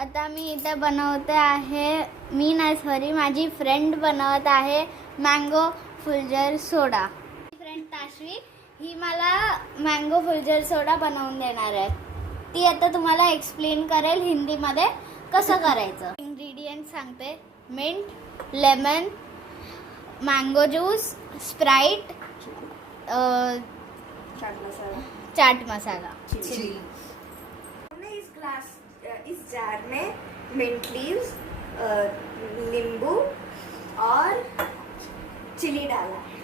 आता मी इथे बनवते आहे, मी नाही सॉरी माझी फ्रेंड बनवत आहे मँगो फुलझर सोडा. फ्रेंड ताशवी ही मला मँगो फुलझर सोडा बनवून देणार आहे. ती आता तुम्हाला एक्सप्लेन करेल हिंदीमध्ये कसं करायचं. इंग्रेडियंट सांगते. Mint, lemon, mango juice, Sprite, chaat masala. इस जार में मिंट लीव्स, नींबू और चिली डाला है.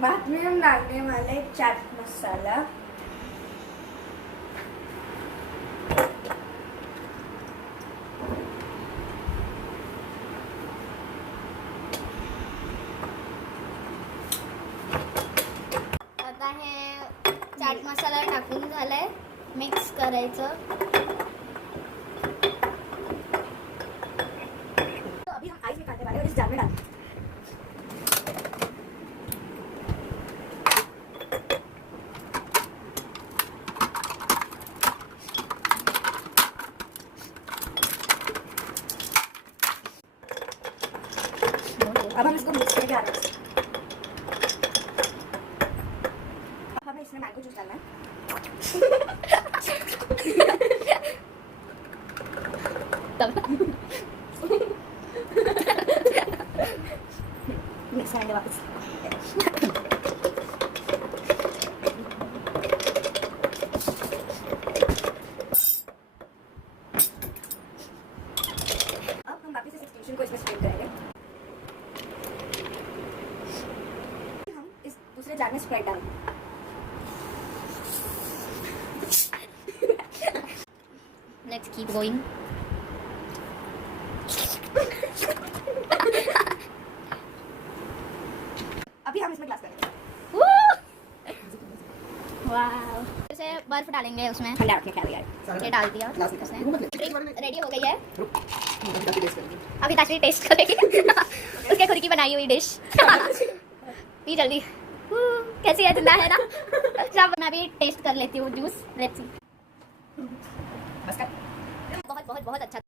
बाद में हम डालने वाले चाट मसाला. आता हे चाट मसाला टाकून झालाय, मिक्स करायचं. तो अभी हम आइस निकालने वाले हैं और इस जार में डालते हैं. अब हम इसको मिक्स करके आ रहे हैं. अब हमें इसमें मैंगो जूस डालना है. मिक्स करेंगे वापस. अब हम वापस इस एक्सटेंशन को इसमें स्प्रेड करेंगे. हम इस दूसरे जार में स्प्रेड डालेंगे. Let's keep going. अभी हम इसमें ग्लास करेंगे. वाओ. जैसे बर्फ डालेंगे उसमें. ठंडा रखने क्या दिया ये डाल दिया ग्लास में उसने. रेडी हो गई है. टेस्ट करेंगे. अभी ताशवी टेस्ट करेगी उसके खुद की बनाई हुई डिश. पी जल्दी. कैसी है, ठंडा है ना. जब मैं भी टेस्ट कर लेती हूँ जूस. Let's see. बस कर. बहुत बहुत बहुत अच्छा.